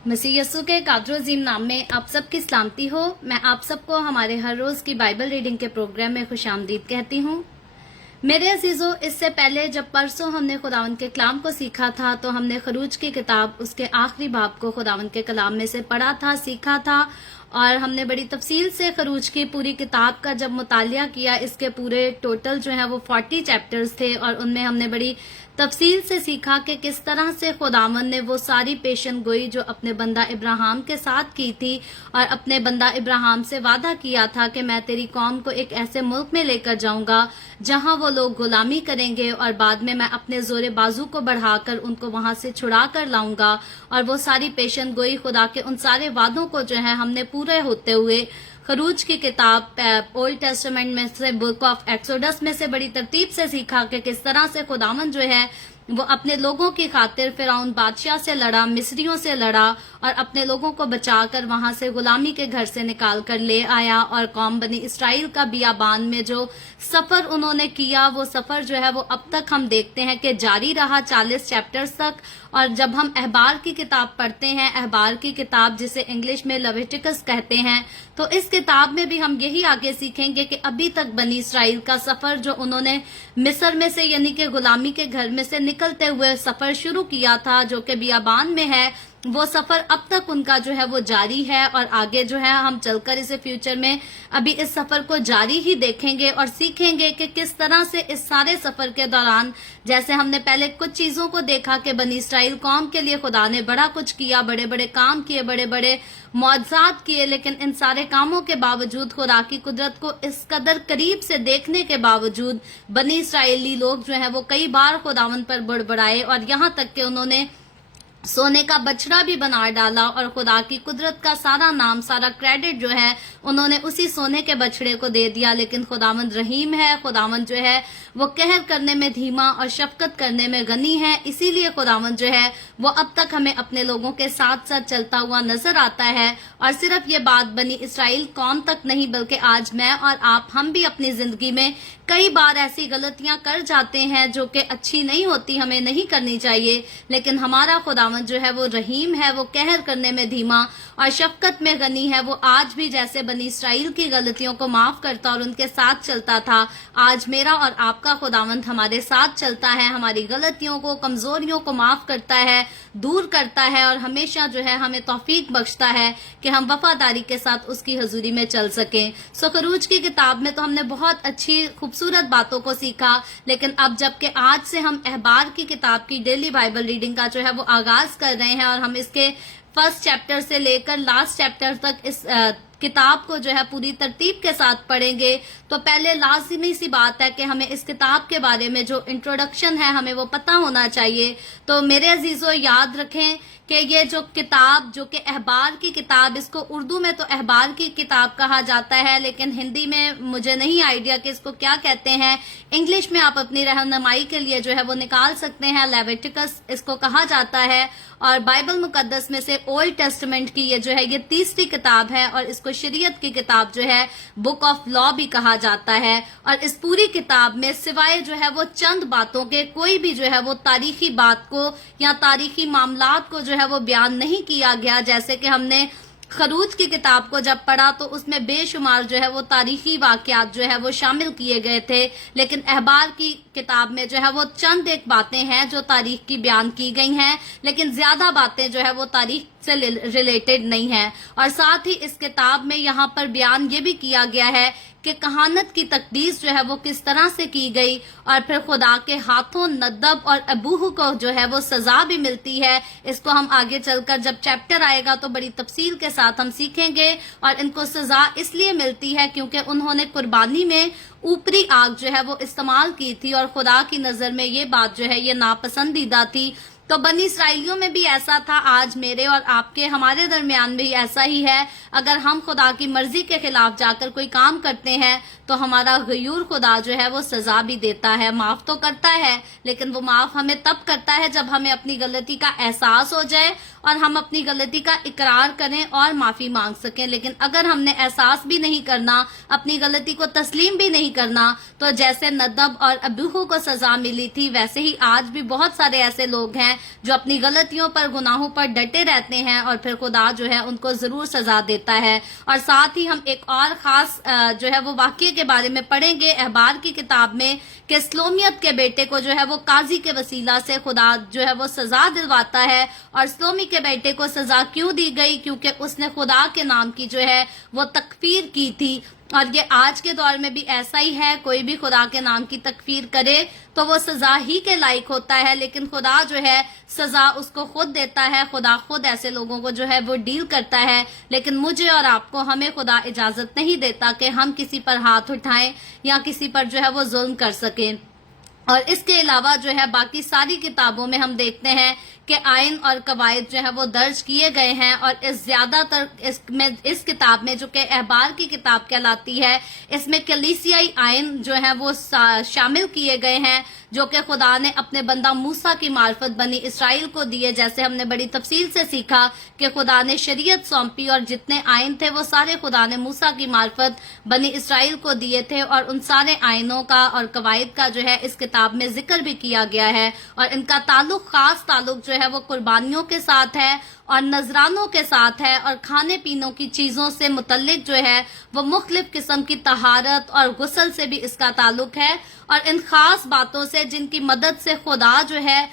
मसीह यस्सु के कादर अजीम नाम में आप सबकी सलामती हो। मैं आप सबको हमारे हर रोज की बाइबल रीडिंग के प्रोग्राम में खुशामदीद कहती हूँ। मेरे अजीजों, इससे पहले जब परसों हमने खुदावंद के कलाम को सीखा था तो हमने खरूज की किताब उसके आखिरी बाब को खुदावंद के कलाम में से पढ़ा था, सीखा था और हमने बड़ी तफसील से खरूज की पूरी किताब का जब मुतालिया किया। इसके पूरे टोटल जो है वो 40 चैप्टर्स थे और उनमें हमने बड़ी तफसील से सीखा कि किस तरह से खुदावन ने वो सारी पेशन गोई जो अपने बंदा इब्राहिम के साथ की थी और अपने बंदा इब्राहिम से वादा किया था कि मैं तेरी कौम को एक ऐसे मुल्क में लेकर जाऊंगा जहां वो लोग गुलामी करेंगे और बाद में मैं अपने जोरे बाजू को बढ़ाकर उनको वहां से छुड़ा कर लाऊंगा। और वो सारी पेशन गोई खुदा के उन सारे वादों को जो है हमने पूरे होते हुए खरूज की किताब ओल्ड टेस्टामेंट में से बुक ऑफ एक्सोडस में से बड़ी तरतीब से सीखा कि किस तरह से खुदावन जो है वो अपने लोगों की खातिर फिरौन बादशाह से लड़ा, मिस्रियों से लड़ा और अपने लोगों को बचाकर वहां से गुलामी के घर से निकाल कर ले आया। और कौम बनी इसराइल का बियाबान में जो सफर उन्होंने किया, वो सफर जो है वो अब तक हम देखते हैं कि जारी रहा 40 चैप्टर्स तक। और जब हम अहबार की किताब पढ़ते हैं, अहबार की किताब जिसे इंग्लिश में लेविटिकस कहते हैं, तो इस किताब में भी हम यही आगे सीखेंगे कि अभी तक बनी इसराइल का सफर जो उन्होंने मिस्र में से यानी कि गुलामी के घर में से निकलते हुए सफर शुरू किया था जो कि बियाबान में है, वो सफर अब तक उनका जो है वो जारी है। और आगे जो है हम चलकर इसे फ्यूचर में अभी इस सफर को जारी ही देखेंगे और सीखेंगे कि किस तरह से इस सारे सफर के दौरान, जैसे हमने पहले कुछ चीजों को देखा कि बनी इसराइल कौम के लिए खुदा ने बड़ा कुछ किया, बड़े बड़े काम किए, बड़े बड़े मौजज़ात किए, लेकिन इन सारे कामों के बावजूद खुदा की कुदरत को इस कदर करीब से देखने के बावजूद बनी इसराइली लोग जो है वो कई बार खुदावन पर बड़बड़ाए और यहाँ तक कि उन्होंने सोने का बछड़ा भी बना डाला और खुदा की कुदरत का सारा नाम, सारा क्रेडिट जो है उन्होंने उसी सोने के बछड़े को दे दिया। लेकिन खुदावंद रहीम है, खुदावंद जो है वो कहर करने में धीमा और शफकत करने में गनी है। इसीलिए खुदावंद जो है वो अब तक हमें अपने लोगों के साथ साथ चलता हुआ नजर आता है। और सिर्फ ये बात बनी इसराइल कौम तक नहीं बल्कि आज मैं और आप, हम भी अपनी जिंदगी में कई बार ऐसी गलतियां कर जाते हैं जो कि अच्छी नहीं होती, हमें नहीं करनी चाहिए। लेकिन हमारा खुदावंद जो है वो रहीम है, वो कहर करने में धीमा और शफकत में गनी है। वो आज भी जैसे बनी इसराइल की गलतियों को माफ करता और उनके साथ चलता था, आज मेरा और आपका खुदावंद हमारे साथ चलता है, हमारी गलतियों को, कमजोरियों को माफ करता है, दूर करता है और हमेशा जो है हमें तौफीक बख्शता है कि हम वफादारी के साथ उसकी हजूरी में चल सकें। सो खरूज की किताब में तो हमने बहुत अच्छी खूबसूरत बातों को सीखा, लेकिन अब जबकि आज से हम अहबार की किताब की डेली बाइबल रीडिंग का जो है वो आगाज कर रहे हैं और हम इसके फर्स्ट चैप्टर से लेकर लास्ट चैप्टर तक इस किताब को जो है पूरी तरतीब के साथ पढ़ेंगे, तो पहले लाजिमी सी बात है कि हमें इस किताब के बारे में जो इंट्रोडक्शन है हमें वो पता होना चाहिए। तो मेरे अजीजों, याद रखें कि ये जो किताब जो कि अहबार की किताब, इसको उर्दू में तो अहबार की किताब कहा जाता है, लेकिन हिंदी में मुझे नहीं आइडिया कि इसको क्या कहते हैं। इंग्लिश में आप अपनी रहनुमाई के लिए जो है वो निकाल सकते हैं, लेविटिकस इसको कहा जाता है। और बाइबल मुकद्दस में से ओल्ड टेस्टामेंट की ये जो है ये तीसरी किताब है और इसको शरीयत की किताब जो है बुक ऑफ लॉ भी कहा जाता है। और इस पूरी किताब में सिवाय जो है वो चंद बातों के कोई भी जो है वो तारीखी बात को या तारीखी मामलात को जो है वो बयान नहीं किया गया। जैसे कि हमने खरूज की किताब को जब पढ़ा तो उसमें बेशुमार जो है वो तारीखी वाकयात जो है वो शामिल किए गए थे, लेकिन अहबार की किताब में जो है वो चंद एक बातें हैं जो तारीख की बयान की गई हैं, लेकिन ज्यादा बातें जो है वो तारीख से रिलेटेड नहीं है। और साथ ही इस किताब में यहाँ पर बयान ये भी किया गया है कि कहानत की तकदीस जो है वो किस तरह से की गई और फिर खुदा के हाथों नदब और अबूह को जो है वो सजा भी मिलती है। इसको हम आगे चलकर जब चैप्टर आएगा तो बड़ी तफसील के साथ हम सीखेंगे। और इनको सजा इसलिए मिलती है क्योंकि उन्होंने कुर्बानी में ऊपरी आग जो है वो इस्तेमाल की थी और खुदा की नजर में ये बात जो है ये नापसंदीदा थी। तो बनी इसराइलियों में भी ऐसा था, आज मेरे और आपके हमारे दरमियान भी ऐसा ही है। अगर हम खुदा की मर्जी के खिलाफ जाकर कोई काम करते हैं तो हमारा गयूर खुदा जो है वो सजा भी देता है, माफ तो करता है, लेकिन वो माफ हमें तब करता है जब हमें अपनी गलती का एहसास हो जाए और हम अपनी गलती का इकरार करें और माफी मांग सकें। लेकिन अगर हमने एहसास भी नहीं करना, अपनी गलती को तस्लीम भी नहीं करना, तो जैसे नदब और अबूह को सजा मिली थी वैसे ही आज भी बहुत सारे ऐसे लोग हैं جو اپنی غلطیوں پر گناہوں پر ڈٹے رہتے ہیں اور پھر خدا جو ہے ان کو ضرور سزا دیتا ہے. اور ساتھ ہی ہم ایک اور خاص جو ہے وہ واقعے کے بارے میں پڑھیں گے احبار کی کتاب میں کہ سلومیت کے بیٹے کو جو ہے وہ قاضی کے وسیلہ سے خدا جو ہے وہ سزا دلواتا ہے. اور سلومی کے بیٹے کو سزا کیوں دی گئی؟ کیونکہ اس نے خدا کے نام کی جو ہے وہ تکفیر کی تھی. اور یہ آج کے دور میں بھی ایسا ہی ہے، کوئی بھی خدا کے نام کی تکفیر کرے تو وہ سزا ہی کے لائق ہوتا ہے، لیکن خدا جو ہے سزا اس کو خود دیتا ہے. خدا خود ایسے لوگوں کو جو ہے وہ ڈیل کرتا ہے، لیکن مجھے اور آپ کو ہمیں خدا اجازت نہیں دیتا کہ ہم کسی پر ہاتھ اٹھائیں یا کسی پر جو ہے وہ ظلم کر سکیں. اور اس کے علاوہ جو ہے باقی ساری کتابوں میں ہم دیکھتے ہیں کہ آئین اور قواعد جو ہے وہ درج کیے گئے ہیں. اور زیادہ تر اس کتاب میں جو کہ احبار کی کتاب کہلاتی ہے، اس میں کلیسیائی آئین جو ہے وہ شامل کیے گئے ہیں جو کہ خدا نے اپنے بندہ موسیٰ کی معرفت بنی اسرائیل کو دیے. جیسے ہم نے بڑی تفصیل سے سیکھا کہ خدا نے شریعت سونپی اور جتنے آئین تھے وہ سارے خدا نے موسیٰ کی معرفت بنی اسرائیل کو دیے تھے. اور ان سارے آئینوں کا اور قواعد کا جو ہے اس کتاب میں ذکر بھی کیا گیا ہے. اور ان کا خاص تعلق جو ہے وہ قربانیوں کے ساتھ ہے اور نذرانوں کے ساتھ ہے، اور کھانے پینوں کی چیزوں سے متعلق جو ہے وہ مختلف قسم کی طہارت اور غسل سے بھی اس کا تعلق ہے. اور ان خاص باتوں سے جن کی مدد سے خدا جو ہے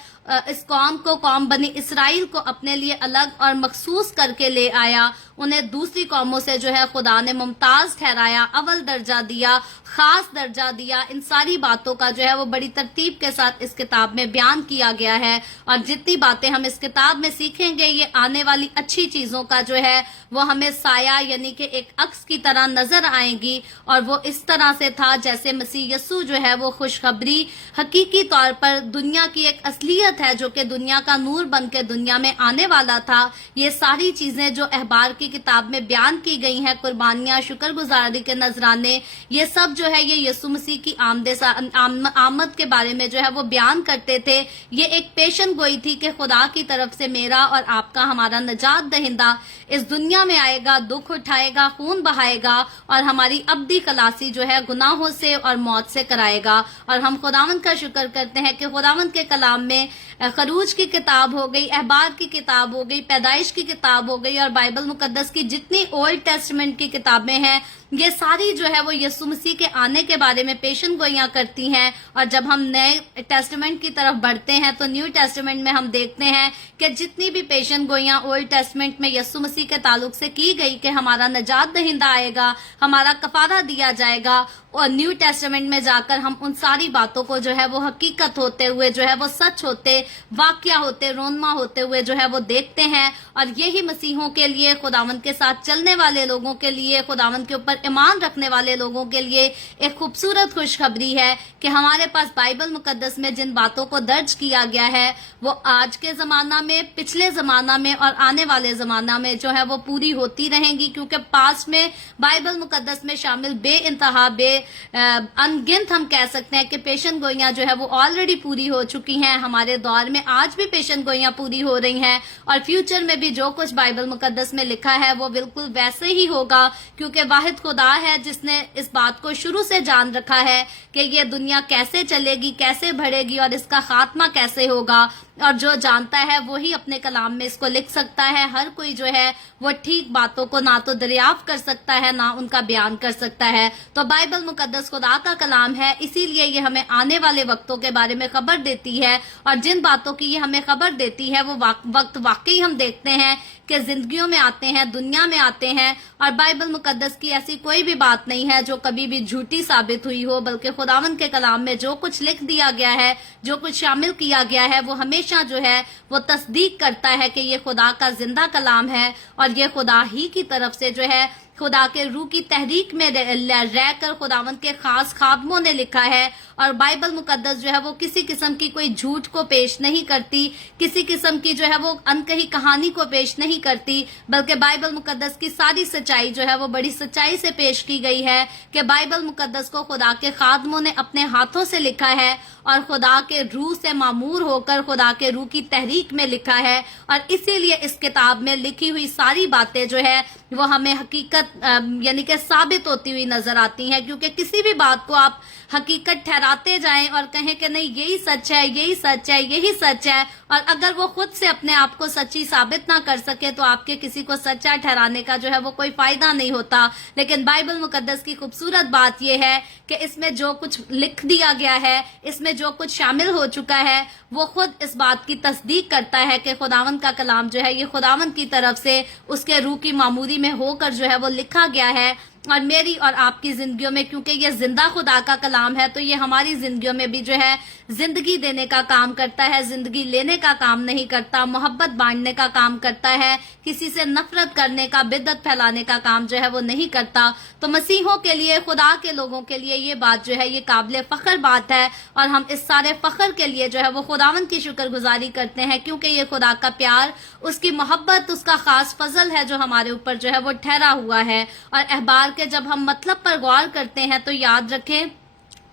اس قوم بنی اسرائیل کو اپنے لیے الگ اور مخصوص کر کے لے آیا، انہیں دوسری قوموں سے جو ہے خدا نے ممتاز ٹھہرایا، اول درجہ دیا، خاص درجہ دیا. ان ساری باتوں کا جو ہے وہ بڑی ترتیب کے ساتھ اس کتاب میں بیان کیا گیا ہے. اور جتنی باتیں ہم اس کتاب میں سیکھیں گے یہ آنے والی اچھی چیزوں کا جو ہے وہ ہمیں سایہ یعنی کہ ایک عکس کی طرح نظر آئیں گی. اور وہ اس طرح سے تھا جیسے مسیح یسوع جو ہے وہ خوشخبری حقیقی طور پر دنیا کی ایک اصلیت ہے جو کہ دنیا کا نور بن کے دنیا میں آنے والا تھا. یہ ساری چیزیں جو احبار کی کتاب میں بیان کی گئی ہیں، قربانیاں، شکر گزاری کے نذرانے، یہ سب جو ہے یہ یسوع مسیح کی آمد کے بارے میں جو ہے وہ بیان کرتے تھے. یہ ایک پیشن گوئی تھی کہ خدا کی طرف سے میرا اور آپ کا ہمارا نجات دہندہ اس دنیا میں آئے گا، دکھ اٹھائے گا، خون بہائے گا اور ہماری ابدی خلاصی جو ہے گناہوں سے اور موت سے کرائے گا. اور ہم خداوند کا شکر کرتے ہیں کہ خداوند کے کلام میں خروج کی کتاب ہو گئی، احبار کی کتاب ہو گئی، پیدائش کی کتاب ہو گئی اور بائبل مقدس کی جتنی اولڈ ٹیسٹمنٹ کی کتابیں ہیں یہ ساری جو ہے وہ یسوع مسیح کے آنے کے بارے میں پیشن گوئیاں کرتی ہیں. اور جب ہم نئے ٹیسٹمنٹ کی طرف بڑھتے ہیں تو نیو ٹیسٹمنٹ میں ہم دیکھتے ہیں کہ جتنی بھی پیشن گوئیاں اولڈ ٹیسٹمنٹ میں یسوع مسیح کے تعلق سے کی گئی کہ ہمارا نجات دہندہ آئے گا، ہمارا کفارہ دیا جائے گا، اور نیو ٹیسٹمنٹ میں جا کر ہم ان ساری باتوں کو جو ہے وہ حقیقت ہوتے ہوئے جو ہے وہ سچ ہوتے، واقعہ ہوتے، رونما ہوتے ہوئے جو ہے وہ دیکھتے ہیں. اور یہی مسیحوں کے لیے، خداوند کے ساتھ چلنے والے لوگوں کے لیے، خداوند کے اوپر ایمان رکھنے والے لوگوں کے لیے ایک خوبصورت خوشخبری ہے کہ ہمارے پاس بائبل مقدس میں جن باتوں کو درج کیا گیا ہے وہ آج کے زمانہ میں، پچھلے زمانہ میں اور آنے والے زمانہ میں جو ہے وہ پوری ہوتی رہیں گی. کیونکہ پاسٹ میں بائبل مقدس میں شامل بے انتہا، انگنت ہم کہہ سکتے ہیں کہ پیشن گوئیاں جو ہے وہ آلریڈی پوری ہو چکی ہیں. ہمارے دور میں آج بھی پیشن گوئیاں پوری ہو رہی ہیں اور فیوچر میں بھی جو کچھ بائبل مقدس میں لکھا ہے وہ بالکل ویسے ہی ہوگا. کیونکہ واحد خدا ہے جس نے اس بات کو شروع سے جان رکھا ہے کہ یہ دنیا کیسے چلے گی، کیسے بڑھے گی اور اس کا خاتمہ کیسے ہوگا. اور جو جانتا ہے وہی اپنے کلام میں اس کو لکھ سکتا ہے. ہر کوئی جو ہے وہ ٹھیک باتوں کو نہ تو دریافت کر سکتا ہے نہ ان کا بیان کر سکتا ہے. تو بائبل مقدس خدا کا کلام ہے، اسی لیے یہ ہمیں آنے والے وقتوں کے بارے میں خبر دیتی ہے. اور جن باتوں کی یہ ہمیں خبر دیتی ہے وہ وقت واقعی ہم دیکھتے ہیں کہ زندگیوں میں آتے ہیں، دنیا میں آتے ہیں. اور بائبل مقدس کی ایسی کوئی بھی بات نہیں ہے جو کبھی بھی جھوٹی ثابت ہوئی ہو، بلکہ خداوند کے کلام میں جو کچھ لکھ دیا گیا ہے، جو کچھ شامل کیا گیا ہے وہ ہمیشہ جو ہے وہ تصدیق کرتا ہے کہ یہ خدا کا زندہ کلام ہے اور یہ خدا ہی کی طرف سے جو ہے خدا کے روح کی تحریک میں رہ کر خداوند کے خاص خادموں نے لکھا ہے. اور بائبل مقدس جو ہے وہ کسی قسم کی کوئی جھوٹ کو پیش نہیں کرتی، کسی قسم کی جو ہے وہ انکہی کہانی کو پیش نہیں کرتی، بلکہ بائبل مقدس کی ساری سچائی جو ہے وہ بڑی سچائی سے پیش کی گئی ہے کہ بائبل مقدس کو خدا کے خادموں نے اپنے ہاتھوں سے لکھا ہے اور خدا کے روح سے معمور ہو کر خدا کے روح کی تحریک میں لکھا ہے. اور اسی لیے اس کتاب میں لکھی ہوئی ساری باتیں جو ہے وہ ہمیں حقیقت यानी कि साबित होती हुई नजर आती हैं, क्योंकि किसी भी बात को आप हकीकत ठहराते जाएं और कहें कि नहीं यही सच है, यही सच है, यही सच है, और अगर वो खुद से अपने आप को सच्ची साबित ना कर सके तो आपके किसी को सच्चा ठहराने का जो है वो कोई फायदा नहीं होता। लेकिन बाइबल मुकद्दस की खूबसूरत बात यह है कि इसमें जो कुछ लिख दिया गया है, इसमें जो कुछ शामिल हो चुका है, वो खुद इस बात की तस्दीक करता है कि खुदावंद का कलाम जो है ये खुदावंद की तरफ से उसके रूह की मामूरी में होकर जो है वो लिखा गया है। और मेरी और आपकी जिंदगियों में, क्योंकि ये जिंदा खुदा का कलाम है, तो ये हमारी जिंदगियों में भी जो है जिंदगी देने का काम करता है, जिंदगी लेने का काम नहीं करता, मोहब्बत बांटने का काम करता है, किसी से नफरत करने का, बिदअत फैलाने का काम जो है वो नहीं करता। तो मसीहों के लिए, खुदा के लोगों के लिए ये बात जो है ये काबिल फख्र बात है, और हम इस सारे फख्र के लिए जो है वो खुदावंद की शुक्रगुजारी करते हैं, क्योंकि ये खुदा का प्यार, उसकी मोहब्बत, उसका खास फजल है जो हमारे ऊपर जो है वो ठहरा हुआ है। और अहबार के जब हम मतलब पर गौर करते हैं तो याद रखें,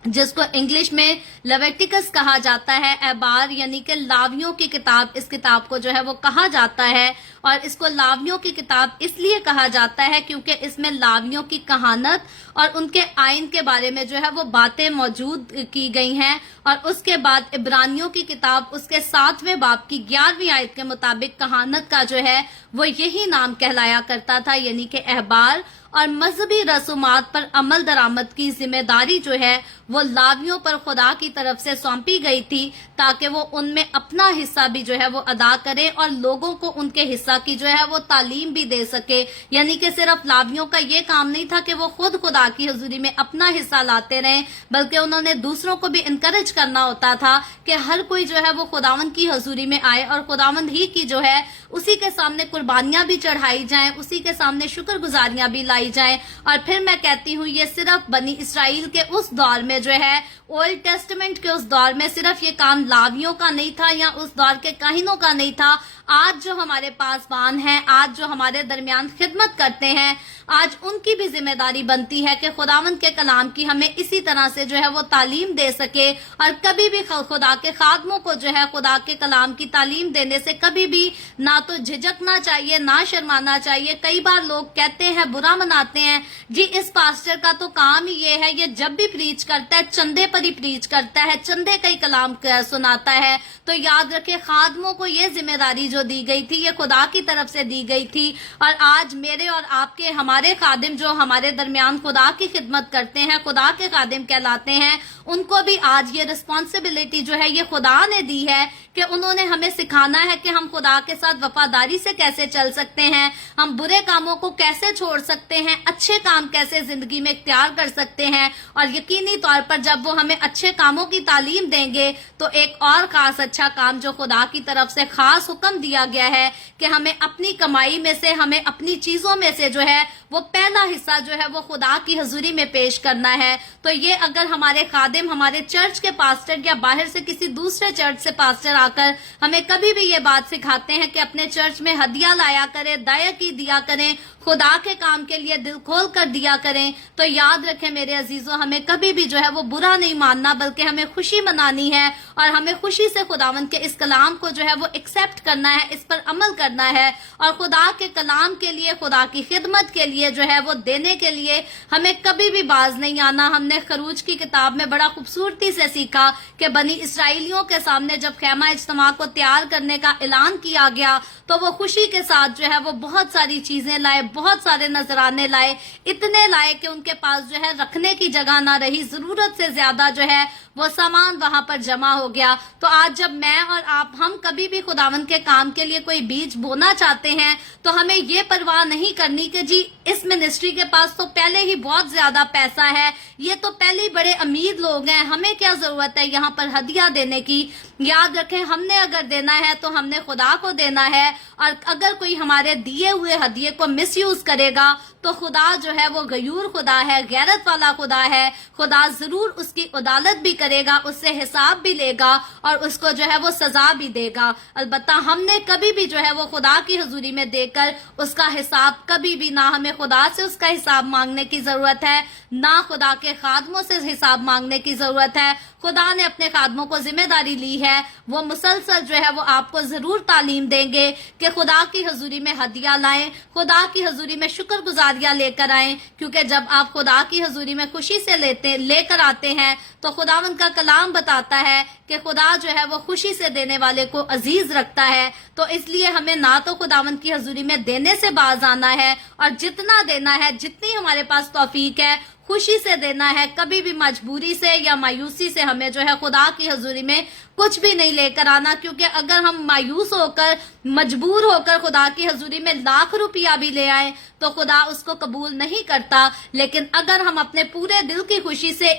जिसको इंग्लिश में लेविटिकस कहा जाता है, अहबार यानी कि लावियों की किताब, इस किताब को जो है वो कहा जाता है। और इसको लावियों की किताब इसलिए कहा जाता है क्योंकि इसमें लावियों की कहानत और उनके आइन के बारे में जो है वो बातें मौजूद की गई हैं। और उसके बाद इब्रानियों की किताब उसके 7वें बाब की 11वीं आयत के मुताबिक कहानत का जो है वो यही नाम कहलाया करता था, यानी कि अहबार। और मजहबी रसूमात पर अमल दरामद की जिम्मेदारी जो है वो लावियों पर खुदा की तरफ से सौंपी गई थी, ताकि वो उनमें अपना हिस्सा भी जो है वो अदा करे और लोगों को उनके हिस्सा की जो है वो तालीम भी दे सके। यानी कि सिर्फ लावियों का ये काम नहीं था कि वो खुद खुदा की हुजूरी में अपना हिस्सा लाते रहे, बल्कि उन्होंने दूसरों को भी इनकरेज करना होता था कि हर कोई जो है वो खुदावंद की हुजूरी में आए और खुदावंद ही की जो है उसी के सामने कुर्बानियां भी चढ़ाई जाएं, उसी के सामने शुक्रगुजारियां भी लाई जाएं। और फिर मैं कहती हूँ ये सिर्फ बनी इसराइल के उस दौर में जो है, ओल्ड टेस्टमेंट के उस दौर में सिर्फ ये काम लावियों का नहीं था या उस दौर के काहिनों का नहीं था। आज जो हमारे पासबान हैं, आज जो हमारे दरमियान खिदमत करते हैं, आज उनकी भी जिम्मेदारी बनती है कि खुदावंद के कलाम की हमें इसी तरह से जो है वो तालीम दे सके। और कभी भी खुदा के खादमों को जो है खुदा के कलाम की तालीम देने से कभी भी ना तो झिझकना चाहिए, ना शर्माना चाहिए। कई बार लोग कहते हैं, बुरा मनाते हैं, जी इस पास्टर का तो काम ही ये है, ये जब भी प्रीच करता है चंदे पर ही प्रीच करता है, चंदे का ही कलाम सुनाता है। तो याद रखें, खादमों को ये जिम्मेदारी जो दी गई थी ये खुदा की तरफ से दी गई थी। और आज मेरे और आपके, हमारे खादिम जो हमारे दरमियान खुदा की खिदमत करते हैं, खुदा के खादिम कहलाते हैं, उनको भी आज ये रिस्पॉन्सिबिलिटी जो है ये खुदा ने दी है कि उन्होंने हमें सिखाना है कि हम खुदा के साथ वफादारी से कैसे चल सकते हैं, हम बुरे कामों को कैसे छोड़ सकते हैं, अच्छे काम कैसे जिंदगी में इख्तियार कर सकते हैं। और यकीनी तौर पर जब वो हमें अच्छे कामों की तालीम देंगे तो एक और खास अच्छा काम जो खुदा की तरफ से खास हुक्म दिया गया है कि हमें अपनी कमाई में से, हमें अपनी चीजों में से जो है वो पहला हिस्सा जो है वो खुदा की हजूरी में पेश करना है। तो ये अगर हमारे खादिम, हमारे चर्च के पास्टर या बाहर से किसी दूसरे चर्च से पास्टर आकर हमें कभी भी ये बात सिखाते हैं कि अपने चर्च में हदिया लाया करें, दया की दिया करें, खुदा के काम के लिए दिल खोल कर दिया करें, तो याद रखें मेरे अजीजों, हमें कभी भी जो है वो बुरा नहीं मानना, बल्कि हमें खुशी मनानी है और हमें खुशी से खुदावंद के इस कलाम को जो है वो एक्सेप्ट करना है, इस पर अमल करना है। और खुदा के कलाम के लिए, खुदा की खिदमत के लिए जो है वो देने के लिए हमें कभी भी बाज नहीं आना। हमने खरूज की किताब में बड़ा खूबसूरती से सीखा कि बनी इसराइलियों के सामने जब खैमा इज्तिमा को तैयार करने का ऐलान किया गया तो वो खुशी के साथ जो है वो बहुत सारी चीजें लाए, बहुत सारे नजराने लाए, इतने लाए कि उनके पास जो है रखने की जगह ना रही, जरूरत से ज्यादा जो है वो सामान वहां पर जमा हो गया। तो आज जब मैं और आप, हम कभी भी खुदावंद के काम के लिए कोई बीज बोना चाहते हैं तो हमें ये परवाह नहीं करनी कि जी इस मिनिस्ट्री के पास तो पहले ही बहुत ज्यादा पैसा है, ये तो पहले ही बड़े अमीर लोग हैं, हमें क्या जरूरत है यहाँ पर हदिया देने की। याद रखें, हमने अगर देना है तो हमने खुदा को देना है, और अगर कोई हमारे दिए हुए हदिये को मिसयूज करेगा तो खुदा जो है वो गयूर खुदा है, गैरत वाला खुदा है, खुदा जरूर उसकी अदालत भी کرے گا اس سے حساب بھی لے گا اور اس کو جو ہے وہ سزا بھی دے گا. البتہ ہم نے کبھی بھی جو ہے وہ خدا کی حضوری میں دے کر اس کا حساب کبھی بھی نہ ہمیں خدا سے اس کا حساب مانگنے کی ضرورت ہے نہ خدا کے خادموں سے حساب مانگنے کی ضرورت ہے. خدا نے اپنے خادموں کو ذمہ داری لی ہے, وہ مسلسل جو ہے وہ آپ کو ضرور تعلیم دیں گے کہ خدا کی حضوری میں ہدیہ لائیں, خدا کی حضوری میں شکر گزاریاں لے کر آئیں, کیونکہ جب آپ خدا کی حضوری میں خوشی سے لے کر آتے ہیں تو خداوند کا کلام بتاتا ہے کہ خدا جو ہے وہ خوشی سے دینے والے کو عزیز رکھتا ہے. تو اس لیے ہمیں نہ تو خداوند کی حضوری میں دینے سے باز آنا ہے, اور جتنا دینا ہے, جتنی ہمارے پاس توفیق ہے, خوشی سے دینا ہے. کبھی بھی مجبوری سے یا مایوسی سے ہمیں جو ہے خدا کی حضوری میں کچھ بھی نہیں لے کر آنا, کیونکہ اگر ہم مایوس ہو کر, مجبور ہو کر خدا کی حضوری میں ₹1,00,000 بھی لے آئیں تو خدا اس کو قبول نہیں کرتا. لیکن اگر ہم اپنے پورے دل کی خوشی سے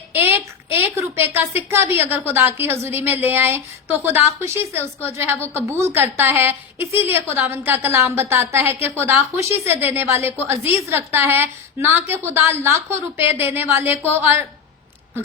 ایک روپے کا سکہ بھی اگر خدا کی حضوری میں لے آئیں تو خدا خوشی سے اس کو جو ہے وہ قبول کرتا ہے. اسی لیے خداوند کا کلام بتاتا ہے کہ خدا خوشی سے دینے والے کو عزیز رکھتا ہے, نہ کہ خدا لاکھوں روپے دینے والے کو اور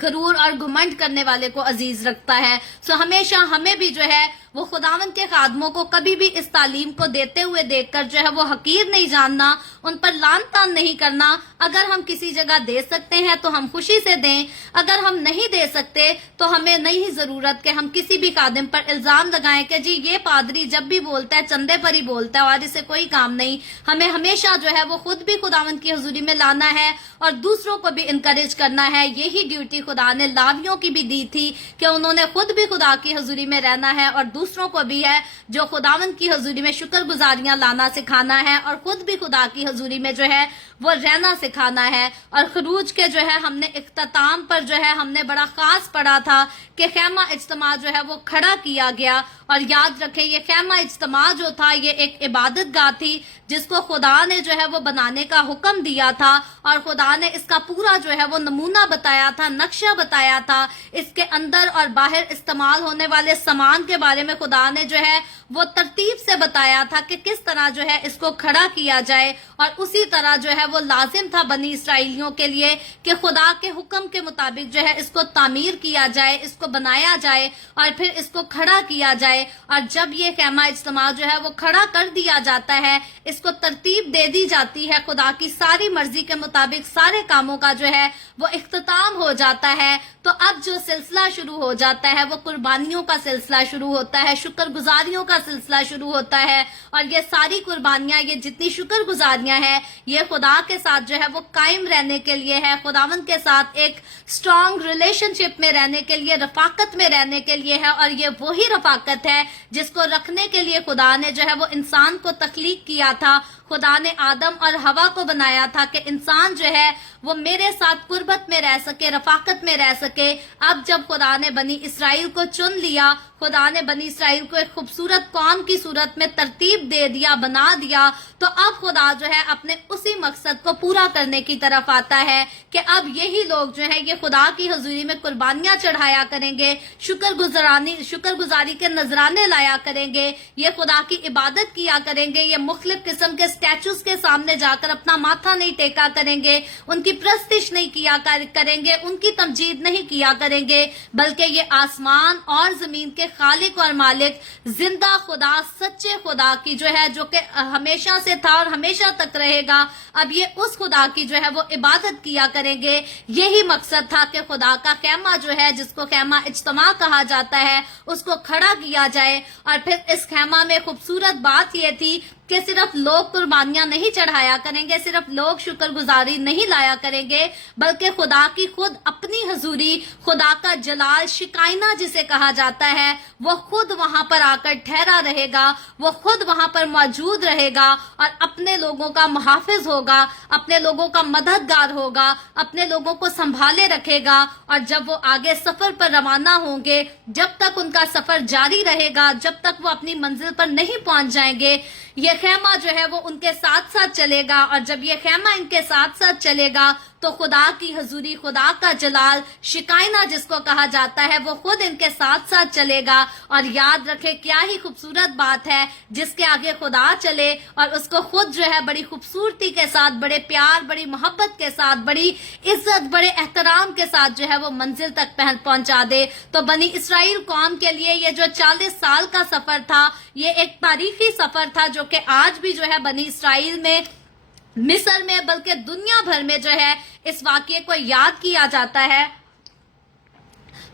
غرور اور گھمنڈ کرنے والے کو عزیز رکھتا ہے. ہمیشہ ہمیں بھی جو ہے وہ خداوند کے خادموں کو کبھی بھی اس تعلیم کو دیتے ہوئے دیکھ کر جو ہے وہ حقیر نہیں جاننا, ان پر لان تان نہیں کرنا. اگر ہم کسی جگہ دے سکتے ہیں تو ہم خوشی سے دیں, اگر ہم نہیں دے سکتے تو ہمیں نہیں ضرورت کہ ہم کسی بھی خادم پر الزام لگائیں کہ جی یہ پادری جب بھی بولتا ہے چندے پر ہی بولتا ہے اور اسے کوئی کام نہیں. ہمیں ہمیشہ جو ہے وہ خود بھی خداوند کی حضوری میں لانا ہے اور دوسروں کو بھی انکریج کرنا ہے. یہی ڈیوٹی خدا نے لاویوں کی بھی دی تھی کہ انہوں نے خود بھی خدا کی حضوری میں رہنا ہے اور دوسروں کو بھی ہے جو خداوند کی حضوری میں شکر گزاریاں لانا سکھانا ہے اور خود بھی خدا کی حضوری میں جو ہے وہ رہنا سکھانا ہے. اور خروج کے جو ہے ہم نے اختتام پر جو ہے ہم نے بڑا خاص پڑھا تھا کہ خیمہ اجتماع جو ہے وہ کھڑا کیا گیا. اور یاد رکھیں یہ خیمہ اجتماع جو تھا یہ ایک عبادت گاہ تھی جس کو خدا نے جو ہے وہ بنانے کا حکم دیا تھا, اور خدا نے اس کا پورا جو ہے وہ نمونہ بتایا تھا, نقشہ بتایا تھا. اس کے اندر اور باہر استعمال ہونے والے سامان کے بارے میں خدا نے جو ہے وہ ترتیب سے بتایا تھا کہ کس طرح جو ہے اس کو کھڑا کیا جائے. اور اسی طرح جو ہے وہ لازم تھا بنی اسرائیلیوں کے لیے کہ خدا کے حکم کے مطابق جو ہے اس کو تعمیر کیا جائے, اس کو بنایا جائے اور پھر اس کو کھڑا کیا جائے. اور جب یہ خیمہ اجتماع جو ہے وہ کھڑا کر دیا جاتا ہے, اس کو ترتیب دے دی جاتی ہے خدا کی ساری مرضی کے مطابق, سارے کاموں کا جو ہے وہ اختتام ہو جاتا ہے, تو اب جو سلسلہ شروع ہو جاتا ہے وہ قربانیوں کا سلسلہ شروع ہوتا ہے, شکر گزاریوں کا سلسلہ شروع ہوتا ہے. اور یہ ساری قربانیاں, یہ جتنی شکر گزاریاں ہیں, یہ خدا کے ساتھ جو ہے وہ قائم رہنے کے لیے ہے, خداوند کے ساتھ ایک سٹرونگ ریلیشن شپ میں رہنے کے لیے, رفاقت میں رہنے کے لیے ہے. اور یہ وہی رفاقت ہے جس کو رکھنے کے لیے خدا نے جو ہے وہ انسان کو تخلیق کیا تھا. خدا نے آدم اور حوا کو بنایا تھا کہ انسان جو ہے وہ میرے ساتھ قربت میں رہ سکے, رفاقت میں رہ سکے. اب جب خدا نے بنی اسرائیل کو چن لیا, خدا نے بنی اسرائیل کو ایک خوبصورت قوم کی صورت میں ترتیب دے دیا, بنا دیا, تو اب خدا جو ہے اپنے اسی مقصد کو پورا کرنے کی طرف آتا ہے کہ اب یہی لوگ جو ہے یہ خدا کی حضوری میں قربانیاں چڑھایا کریں گے, شکر گزاری کے نذرانے لایا کریں گے, یہ خدا کی عبادت کیا کریں گے, یہ مختلف قسم کے اسٹیچوز کے سامنے جا کر اپنا ماتھا نہیں ٹیکا کریں گے, ان کی پرستش نہیں کیا کریں گے, ان کی تمجید نہیں کیا کریں گے, بلکہ یہ آسمان اور زمین کے خالق اور مالک زندہ خدا, سچے خدا کی جو ہے, جو کہ ہمیشہ سے تھا اور ہمیشہ تک رہے گا, اب یہ اس خدا کی جو ہے وہ عبادت کیا کریں گے. یہی مقصد تھا کہ خدا کا خیمہ جو ہے جس کو خیمہ اجتماع کہا جاتا ہے اس کو کھڑا کیا جائے. اور پھر اس خیمہ میں خوبصورت بات یہ تھی کہ صرف لوگ قربانیاں نہیں چڑھایا کریں گے, صرف لوگ شکر گزاری نہیں لایا کریں گے, بلکہ خدا کی خود اپنی حضوری, خدا کا جلال, شکائنہ جسے کہا جاتا ہے, وہ خود وہاں پر آ کر ٹھہرا رہے گا, وہ خود وہاں پر موجود رہے گا اور اپنے لوگوں کا محافظ ہوگا, اپنے لوگوں کا مددگار ہوگا, اپنے لوگوں کو سنبھالے رکھے گا. اور جب وہ آگے سفر پر روانہ ہوں گے, جب تک ان کا سفر جاری رہے گا, جب تک وہ اپنی منزل پر نہیں پہنچ جائیں گے, یہ خیمہ جو ہے وہ ان کے ساتھ ساتھ چلے گا. اور جب یہ خیمہ ان کے ساتھ ساتھ چلے گا तो खुदा की हजूरी, खुदा का जलाल, शिकायना जिसको कहा जाता है, वो खुद इनके साथ साथ चलेगा। और याद रखे क्या ही खूबसूरत बात है, जिसके आगे खुदा चले और उसको खुद जो है बड़ी खूबसूरती के साथ, बड़े प्यार, बड़ी मोहब्बत के साथ, बड़ी इज्जत, बड़े एहतराम के साथ जो है वो मंजिल तक पहुंचा दे। तो बनी इसराइल कौम के लिए ये जो 40 साल का सफर था, ये एक तारीखी सफर था जो कि आज भी जो है बनी इसराइल में, मिस्र में, बल्कि दुनिया भर में जो है इस वाकये को याद किया जाता है।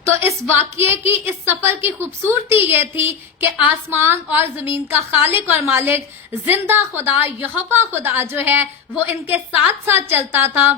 तो इस वाकये की, इस सफर की खूबसूरती ये थी कि आसमान और जमीन का खालिक और मालिक, जिंदा खुदा, यहोवा खुदा जो है वो इनके साथ साथ चलता था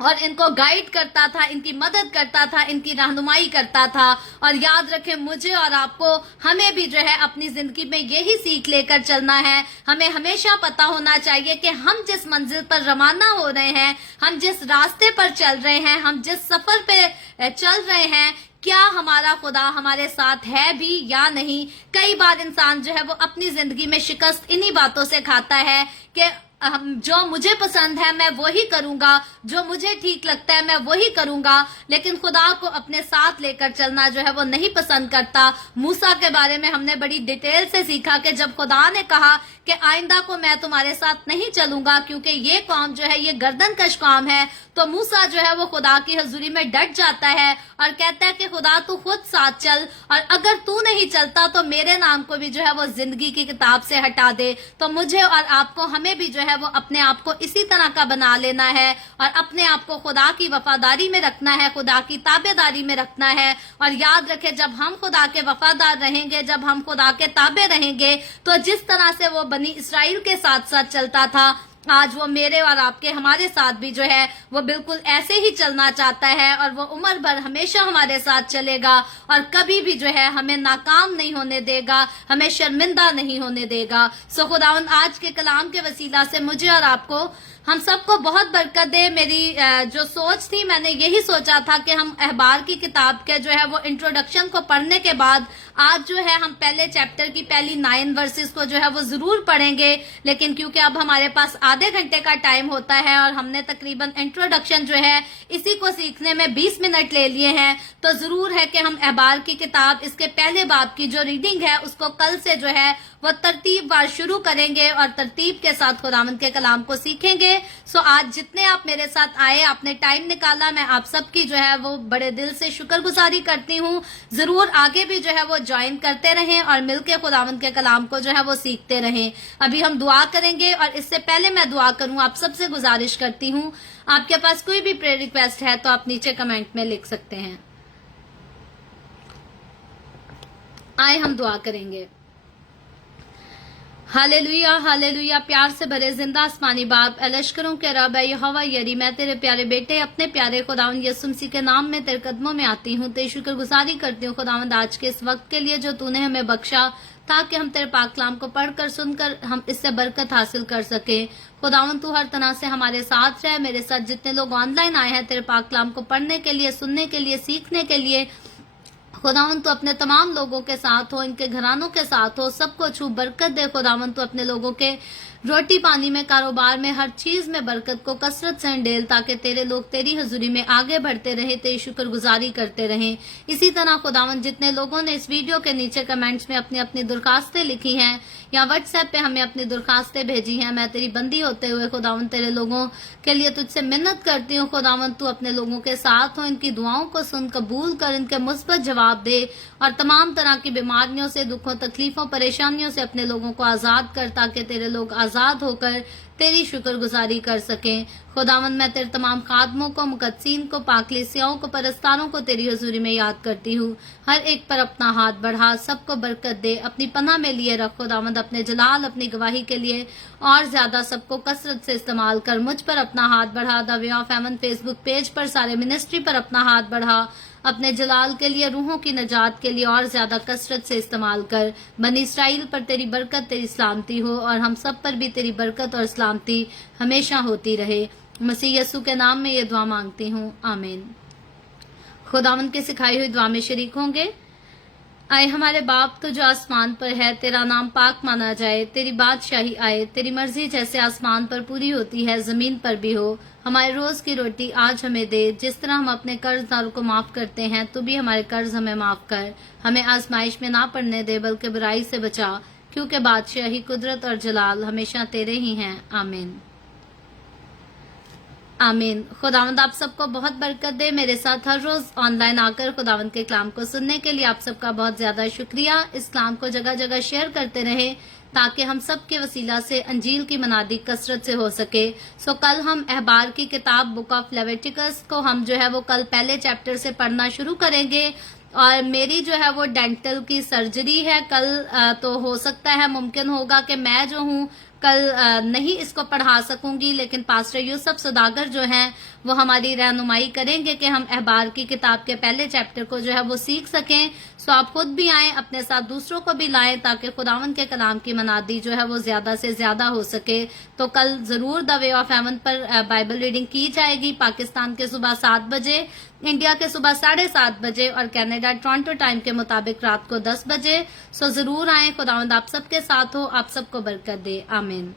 और इनको गाइड करता था, इनकी मदद करता था, इनकी रहनुमाई करता था। और याद रखें, मुझे और आपको, हमें भी जो है अपनी जिंदगी में यही सीख लेकर चलना है। हमें हमेशा पता होना चाहिए कि हम जिस मंजिल पर रवाना हो रहे हैं, हम जिस रास्ते पर चल रहे हैं, हम जिस सफर पे चल रहे हैं, क्या हमारा खुदा हमारे साथ है भी या नहीं। कई बार इंसान जो है वो अपनी जिंदगी में शिकस्त इन्हीं बातों से खाता है कि जो मुझे पसंद है मैं वही करूंगा, जो मुझे ठीक लगता है मैं वही करूंगा, लेकिन खुदा को अपने साथ लेकर चलना जो है वो नहीं पसंद करता। मूसा के बारे में हमने बड़ी डिटेल से सीखा कि जब खुदा ने कहा कि आइंदा को मैं तुम्हारे साथ नहीं चलूंगा क्योंकि ये कौम जो है ये गर्दनकश कौम है, तो मूसा जो है वो खुदा की हजूरी में डट जाता है और कहता है कि खुदा तू खुद साथ चल, और अगर तू नहीं चलता तो मेरे नाम को भी जो है वो जिंदगी की किताब से हटा दे। तो मुझे और आपको, हमें भी जो है वो अपने आप को इसी तरह का बना लेना है और अपने आप को खुदा की वफादारी में रखना है, खुदा की ताबेदारी में रखना है। और याद रखे, जब हम खुदा के वफादार रहेंगे, जब हम खुदा के ताबे रहेंगे, तो जिस तरह से वो बनी इसराइल के साथ साथ चलता था, आज वो मेरे और आपके, हमारे साथ भी जो है वो बिल्कुल ऐसे ही चलना चाहता है। और वो उम्र भर हमेशा हमारे साथ चलेगा और कभी भी जो है हमें नाकाम नहीं होने देगा, हमें शर्मिंदा नहीं होने देगा। सो खुदावंद आज के कलाम के वसीला से मुझे और आपको, हम सबको बहुत बरकत दे। मेरी जो सोच थी, मैंने यही सोचा था कि हम अहबार की किताब के जो है वो इंट्रोडक्शन को पढ़ने के बाद आज जो है हम पहले चैप्टर की पहली 9 वर्सेस को जो है वो जरूर पढ़ेंगे, लेकिन क्योंकि अब हमारे पास आधे घंटे का टाइम होता है और हमने तकरीबन इंट्रोडक्शन जो है इसी को सीखने में 20 मिनट ले लिए हैं, तो जरूर है कि हम अहबार की किताब इसके पहले बाब की जो रीडिंग है उसको कल से जो है वो तरतीब वार शुरू करेंगे और तरतीब के साथ खुदावंद के कलाम को सीखेंगे। सो आज जितने आप मेरे साथ आए, आपने टाइम निकाला, मैं आप सबकी जो है वो बड़े दिल से शुक्रगुजारी करती हूँ। जरूर आगे भी जो है वो ज्वाइन करते रहें और मिलके खुदावंद के कलाम को जो है वो सीखते रहें। अभी हम दुआ करेंगे और इससे पहले मैं दुआ करूँ, आप सबसे गुजारिश करती हूँ, आपके पास कोई भी प्रेयर रिक्वेस्ट है तो आप नीचे कमेंट में लिख सकते हैं। आए हम दुआ करेंगे। Hallelujah, hallelujah. प्यार से भरे जिंदा आसमानी बाप, लश्करों के रब है यहोवा यरी, मैं तेरे प्यारे बेटे अपने प्यारे खुदावंद यीशु मसीह के नाम में तेरे कदमों में आती हूँ। तेरी शुक्रगुजारी करती हूँ खुदावंद आज के इस वक्त के लिए जो तूने हमें बख्शा, ताकि हम तेरे पाक कलाम को पढ़कर सुनकर हम इससे बरकत हासिल कर सके। खुदावंद तू हर तरह से हमारे साथ रहे, मेरे साथ जितने लोग ऑनलाइन आए हैं तेरे पाक कलाम को पढ़ने के लिए, सुनने के लिए, सीखने के लिए, खुदावंद तू अपने तमाम लोगों के साथ हो, इनके घरानों के साथ हो, सबको छू बरकत दे। खुदावंद तू अपने लोगों के रोटी पानी में, कारोबार में, हर चीज में बरकत को कसरत से डेल, ताकि तेरे लोग तेरी हजूरी में आगे बढ़ते रहे, तेरी शुक्रगुजारी करते रहें। इसी तरह खुदावंद जितने लोगों ने इस वीडियो के नीचे कमेंट्स में अपनी अपनी दरखास्तें लिखी हैं या व्हाट्सएप पे हमें अपनी दरखास्तें भेजी हैं, मैं तेरी बंदी होते हुए खुदावंद तेरे लोगों के लिए तुझसे मिन्नत करती हूँ। खुदावंद तू अपने लोगों के साथ हो, इनकी दुआओं को सुन, कबूल कर, इनके मुस्बत जवाब दे और तमाम तरह की बीमारियों से, दुखों, तकलीफों, परेशानियों से अपने लोगों को आजाद कर, ताकि तेरे लोग आजाद होकर तेरी शुक्रगुजारी कर सकें। खुदावंद मैं तेरे तमाम खादमों को, मुकद्दसीन को, पाकलीसियाओं को, परस्तारों को तेरी हजूरी में याद करती हूँ। हर एक पर अपना हाथ बढ़ा, सबको बरकत दे, अपनी पनाह में लिए रख। खुदावंद अपने जलाल, अपनी गवाही के लिए और ज्यादा सबको कसरत से इस्तेमाल कर। मुझ पर अपना हाथ बढ़ा, the way of haven Facebook page पर सारे मिनिस्ट्री पर अपना हाथ बढ़ा, अपने जलाल के लिए, रूहों की नजात के लिए और ज्यादा कसरत से इस्तेमाल कर। बनी इसराइल पर तेरी बरकत, तेरी सलामती हो और हम सब पर भी तेरी बरकत और सलामती हमेशा होती रहे। मसीह यीशु के नाम में ये दुआ मांगती हूँ, आमीन। खुदावंद के सिखाई हुई दुआ में शरीक होंगे। आए हमारे बाप तो जो आसमान पर है, तेरा नाम पाक माना जाए, तेरी बादशाही आए, तेरी मर्जी जैसे आसमान पर पूरी होती है जमीन पर भी हो। हमारे रोज की रोटी आज हमें दे, जिस तरह हम अपने कर्जदारों को माफ करते हैं, तू भी हमारे कर्ज हमें माफ कर। हमें आजमाइश में ना पड़ने दे, बल्कि बुराई से बचा, क्योंकि बादशाही, कुदरत और जलाल हमेशा तेरे ही हैं। आमीन आमीन। खुदावंद आप सबको बहुत बरकत दे। मेरे साथ हर रोज ऑनलाइन आकर खुदावंद के कलाम को सुनने के लिए आप सबका बहुत ज्यादा शुक्रिया। इस कलाम को जगह जगह शेयर करते रहे ताकि हम सब के वसीला से अंजील की मनादी कसरत से हो सके। कल हम अहबार की किताब बुक ऑफ लेविटिकस को हम जो है वो कल पहले चैप्टर से पढ़ना शुरू करेंगे। और मेरी जो है वो डेंटल की सर्जरी है कल, तो हो सकता है मुमकिन होगा कि मैं जो हूँ कल नहीं इसको पढ़ा सकूंगी, लेकिन पास्टर यूसुफ सौदागर जो हैं वो हमारी रहनुमाई करेंगे कि हम अहबार की किताब के पहले चैप्टर को जो है वो सीख सकें। आप खुद भी आएं, अपने साथ दूसरों को भी लाएं ताकि खुदावंद के कलाम की मनादी जो है वो ज्यादा से ज्यादा हो सके। तो कल जरूर द वे ऑफ हेवन पर बाइबल रीडिंग की जाएगी। पाकिस्तान के सुबह 7 बजे, इंडिया के सुबह 7:30 बजे और कनाडा टोरंटो टाइम के मुताबिक रात को 10 बजे। जरूर आएं। खुदावंद आप सबके साथ हो, आप सबको बरकत दे। आमीन।